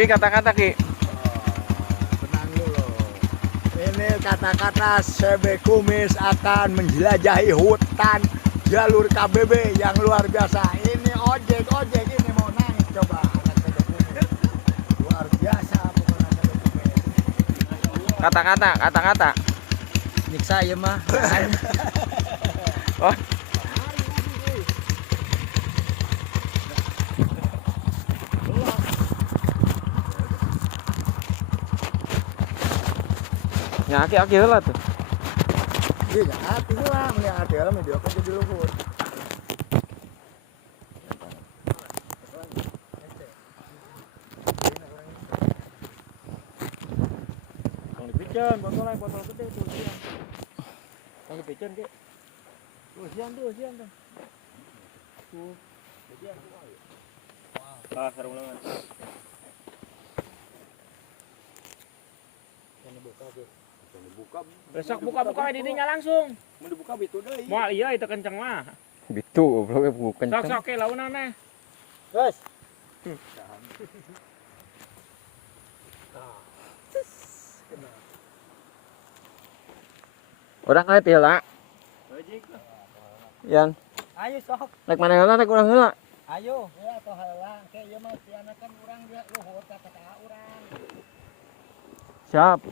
Ki kata-kata Ki. Tenang dulu. Ini kata-kata CB Kumis akan menjelajahi hutan jalur KBB yang luar biasa. Ini ojek ini mau naik coba anak CB Kumis. Luar biasa pokoknya CB Kumis. Kata-kata. Nyiksa ya mah. Oh. Ya aki heula tuh. Iya, hati lah melihat hati lah media kan jadi luhur. Bang dipiceun botol gede tuh siang. Bang dipiceun Ki. Siang tuh. Tuh. Siang tuh. Ah, sarung lengan. Ini buka Ki. Besok buka di dinya langsung. Mau dibuka itu deui. Moal iya itu kenceng mah. Bitu goblok bukan. Sok ke launa meh. Guys. Urang aya teh heula. Yan. Ayo sok. Rek mana heula rek urang heula. Ayo, ya toh halang ke ieu mah sianakan urang dia luhur kata urang. Siap.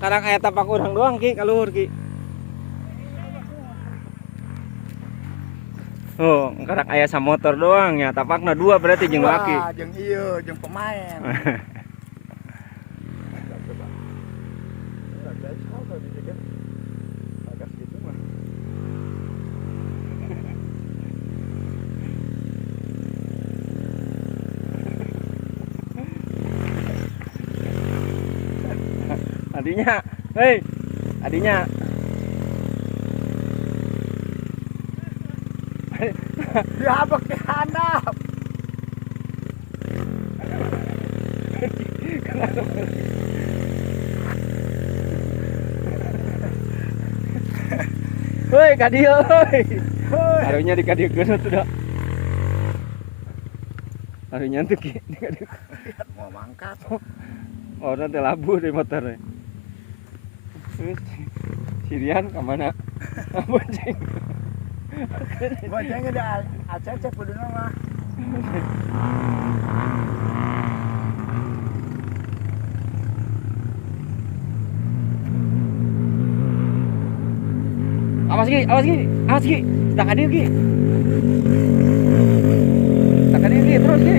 Kadang aya tapak urang doang Ki, kaluhur Ki. Oh, karak aya sa motor doang ya. Tapakna dua berarti jeung laki. Wah, jeung ieu, jeung pemain. Adinya, hei, adinya. Dihabek di handap. Hei, kadieu heuy. Heuy. Harunya di kadiekeun tuh da. Harunya teu ki di kadiekeun. Mau mangkat. Oh, nanti labu di motornya. Terus Sirian ke mana? Bonceng. Boncengnya udah acecek kudu mah. Awas Ki, awas Ki, awas Ki. Tak hadir Ki. Tak hadir Ki, terus Ki.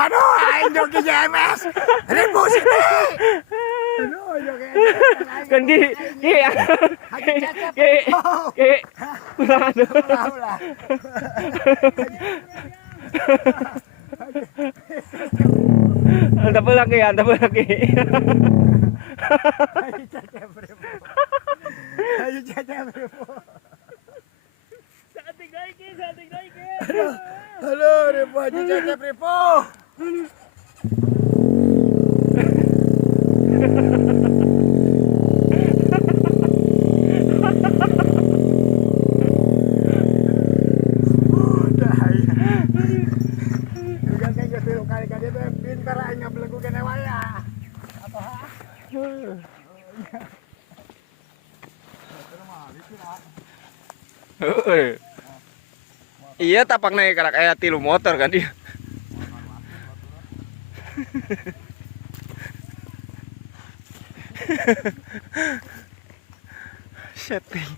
Aduh, aing joki JMS. Ribu sih. Aduh, joki. Kan Ki, Ki. Ki, Ki. Aduh. Ulah. Antap lagi, antap lagi. Ayo cecep ribu. Ayo cecep ribu. Sating naik, sating naik. Halo, ribu aja cecep ribu. Udah ya. Juga kayak gitu kali-kali tuh pintar aja ngebelenggu kene waya. Apa? Heuh. Iya tapak naik karak aya 3 motor kan dia. Setting.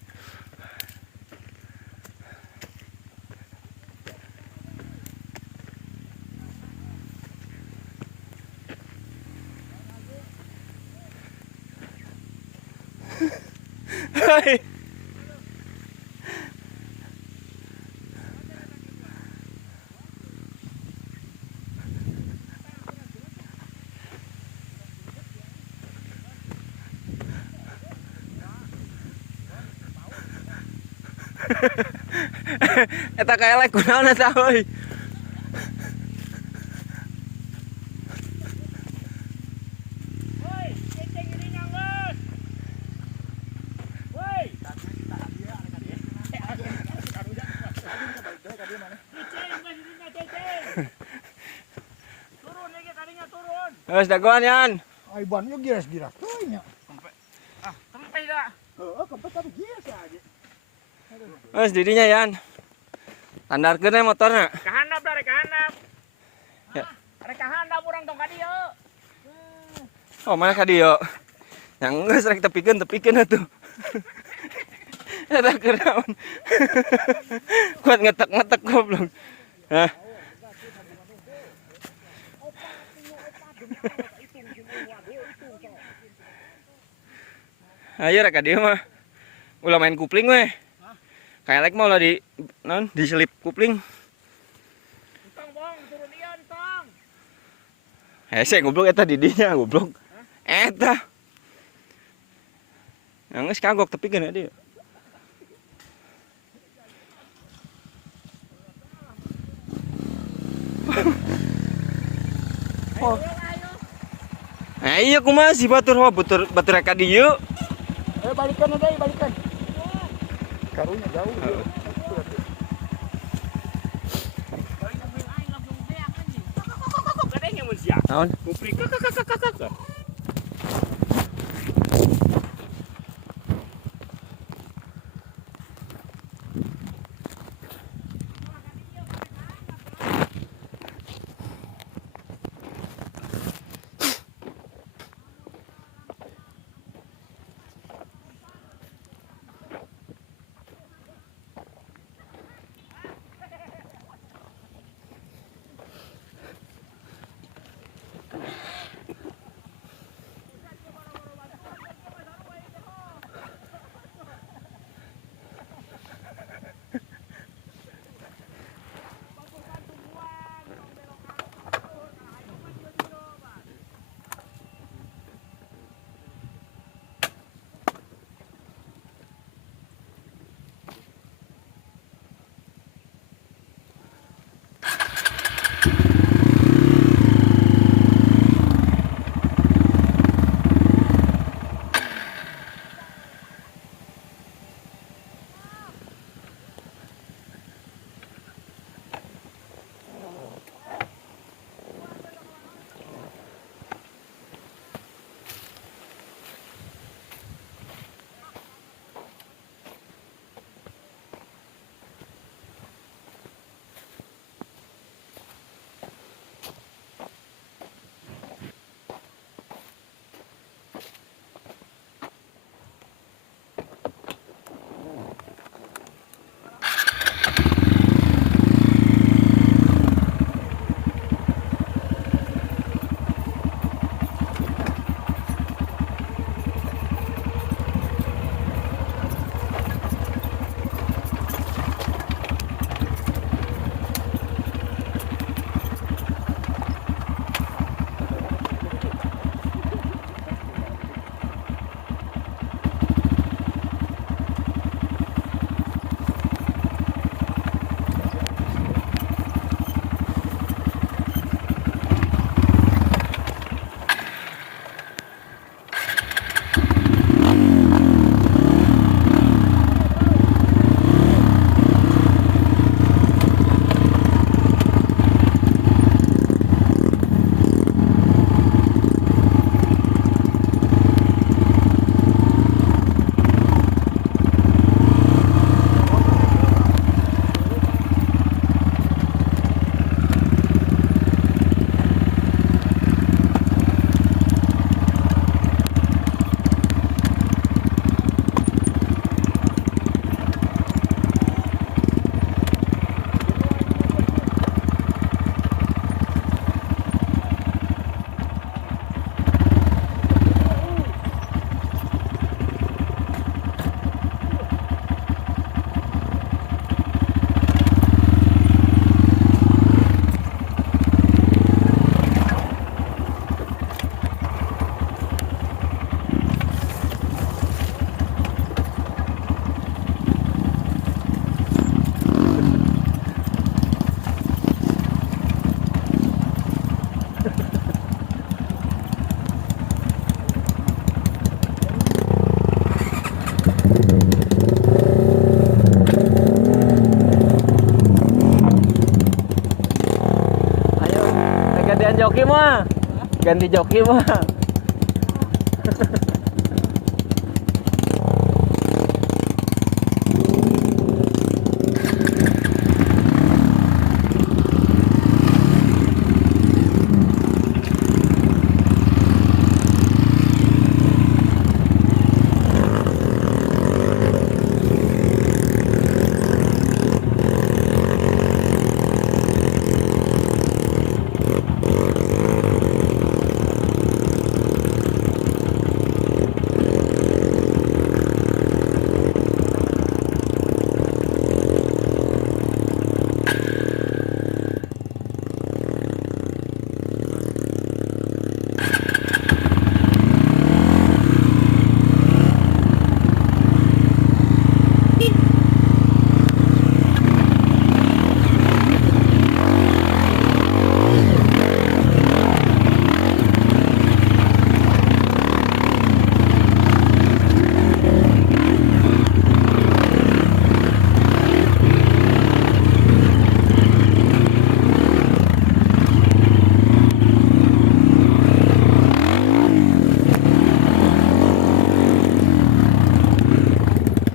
Hai. Eta kaelek kunaon eta euy. Woi, ceceng ini nyanggeus. Woi. Ceceng masih ceceng. Turun lagi kadinya turun. Geus dagoan yan. Ai ban yo giras-giras tuh nya. Ah, tempe dah. Heeh, kempet tapi giras aja. Geus didinya yan. Tandarkeun we motorna. Kahandap dah, rek kahandap. Ya. Rek kahandap urang tong ka dieu. Oh, mana ka dieu? Yang geus rek tepikeun atuh. Eta kenaon? Kuat ngetek-ngetek goblok. Hah? Ayo rek ka dieu mah. Ulah main kupling we. Kayak mau lah diselip kupling. Tong bong, turun ieu tong. Hese goblok eta didinya goblok. Eta. Yang geus kagok tepikeun dia. Oh. Iya kumaha si batur ka dieu. Balikan deui, balikan. Karunya jauh. Gadeng yang mun sia. Naon? Kupling kakak. joki mah. Ganti joki mah.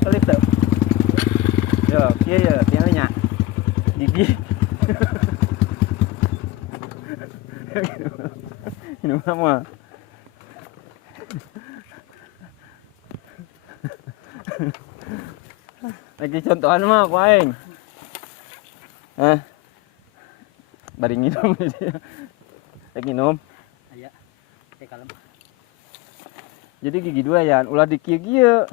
Clip tuh. Yo, kia ya, tiếng nhạc. Gigi. Ini sama. Lagi contohan mah aku aing. Hah? Bari nginum dia. Lagi minum. Aya. Teh kalem. Jadi gigi dua ya, ulah di kieu.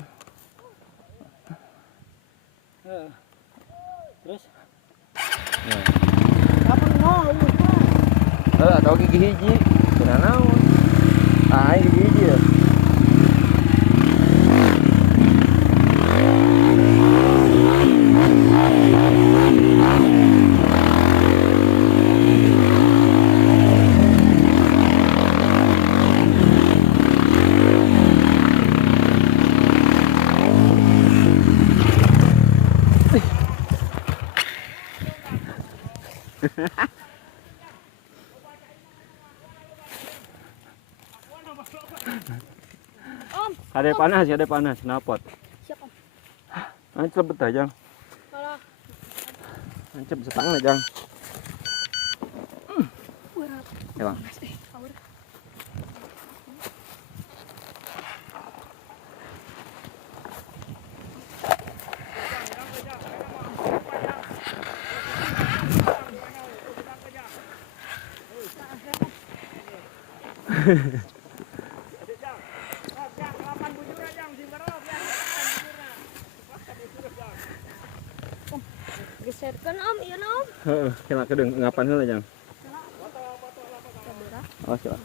Terus Nah. kapan mau? Atau gigi hiji. Kena naon? Ah, gigi hiji ya. Ada panas, napot. Siap, Om. Ancep betah jang. Kalau Ancep setang jang. berat. Ya bang. Power. Geserkan Om, iya na, Om. Heeh, kena kedeng ngapan heula jang. Sabura. Oh, siap.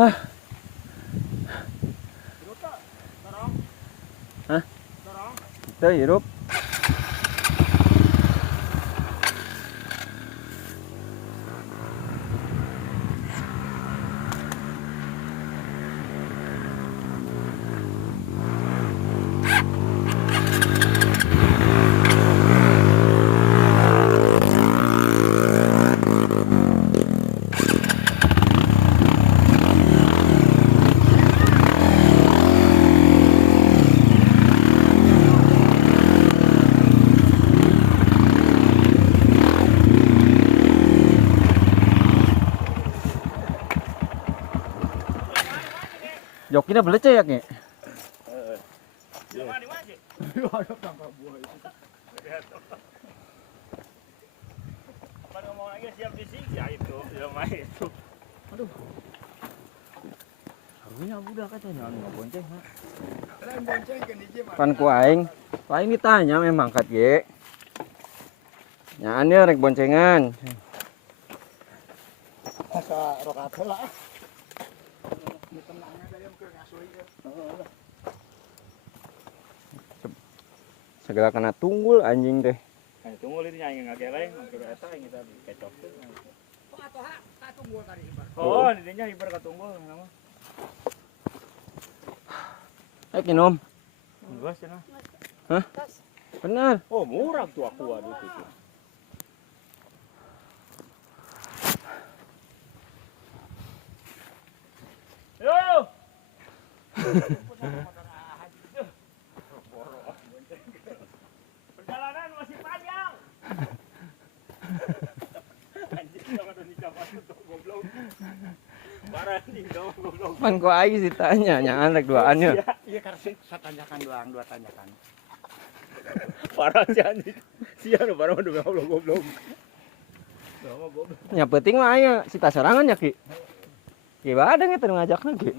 Hah. Hah? Teu hirup. Jokina beleceh ya, Ki? Harusnya udah katanya nggak bonceng, ha? Lain bonceng ke hiji mah. Kan ku aing ditanya memang kat ge. Nyaannya rek boncengan. Asa rokat heula. Ini tenangnya dari ke ngasui. Segala kena tunggul anjing teh. Tunggu ini nyanyi ngageleng, ngageleng eta yang kita dikecok. Oh atuh ha, tunggul tadi ibar. Oh, didinya hibar ka tunggul nama. Ayo minum. Geus cenah. Tas. Bener. Oh, murah tuh aku aduh itu. Yo. Perjalanan masih panjang. Anjing jangan dicapar tuh goblok. Parah anjing dong goblok. Pan kok aing sih tanya, nyangan rek duaannya. Iya karena saya tanyakan doang, dua tanyakan. Parah sih anjing. Sia nu parah mah goblok. Nya penting mah aya si tasarangan ya ki. Ki badeng eta ngajakna ki.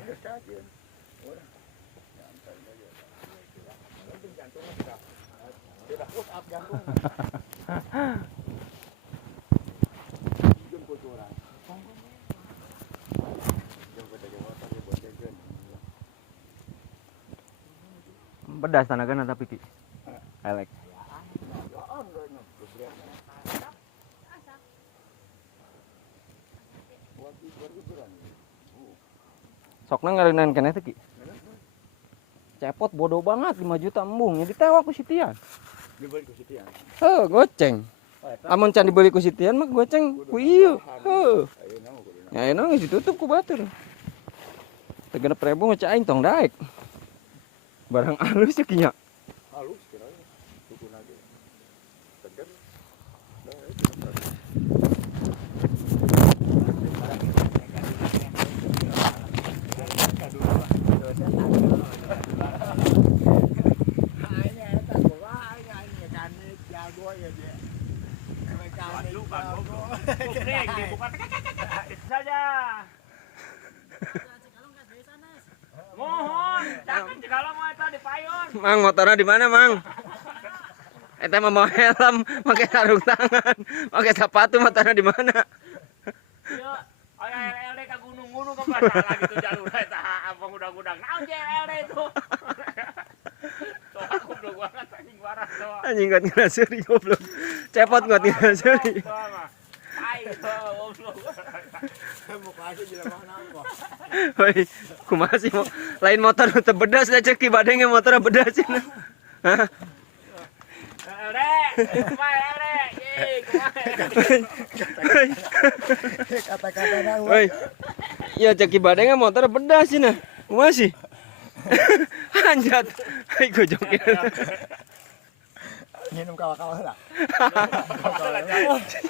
Pedas tanagan tapi ki. Elek. Sokna ngarenan keneh teh ki. Cepot bodoh banget 5 juta embung, jadi tewa ku Sitian. Dibeli ku Sitian. Heuh, goceng. Amun can dibeli ku Sitian mah goceng ku ieu. Heuh. Ya enak geus ditutup ku batur. 3.000 ngecek aing tong daek. Barang alus ya kinya. Halus kira tukun aja. Tegar. Saja. Mohon, jangan jikalau mau eta dipayon. Mang, motornya di mana, Mang? Eta mah mau helm, pakai sarung tangan, pakai sepatu, motornya di mana? Ieu, aya LLD ka gunung-gunung ke masalah gitu jalur eta apa gudang-gudang. Naon je LLD itu? Tuh aku belum banget anjing waras tuh. Anjing ngot ngaseri goblok. Cepot ngot ngaseri. Ai goblok. Hoi, kumaha sih mo? Lain motor teu bedas da ceki badenge motor bedasin. Hah? LLD, kumaha LLD? Ye, kumaha? Kata-kata nang. Hoi. Ya ceki badenge motor bedasin nah. Kumaha sih? Anjat. Hai gojokin. Minum kawa-kawa lah.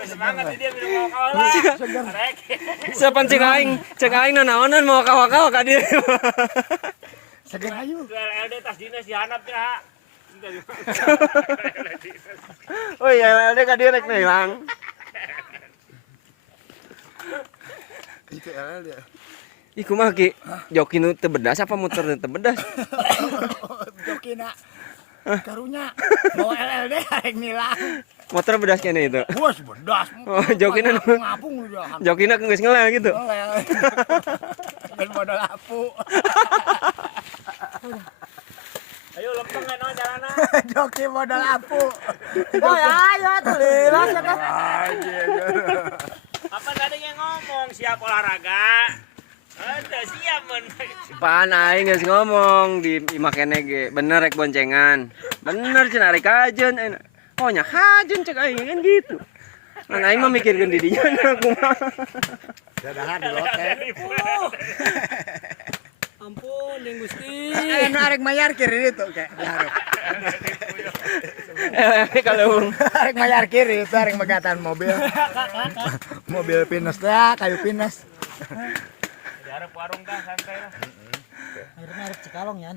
Semangat dia minum kawa-kawa. Rek. Siapa cek aing naonan mau kawa-kawa ka dieu. Seger ayu. LLD tas dinas dihanap ya. Oh iya, LLD ka dieu rek na hilang. Itu LL dia. Ih kumaha ki? Joki nu teu bedas apa motor teu bedas? Jokina. Karunya bawa LLD arek nilang. Motor bedas kene itu. Bos bedas. Oh, jokina ngapung udah. jokina geus ngelel gitu. Ben modal apu. Ayo lempeng eno jalana. Joki modal apu. Oh ya, ayo tuh lilas ya kan. Apa tadi yang ngomong siap olahraga? Ada siap men. Pan aing geus ngomong di imah kene ge. Bener rek boncengan. Bener cenah rek kajeun. Oh nya kajeun cek aing kan gitu. Ngan aing mah mikirkeun di dinya kumaha. Dadahan di loket. Ampun, Deng Gusti. Anu arek mayar kiri itu kayak diharap. Kalau Arek mayar kiri itu arek megatan mobil. Mobil pinus teh kayu pinus. Diharap warung dah santai lah. Akhirnya harus Cikalong ya.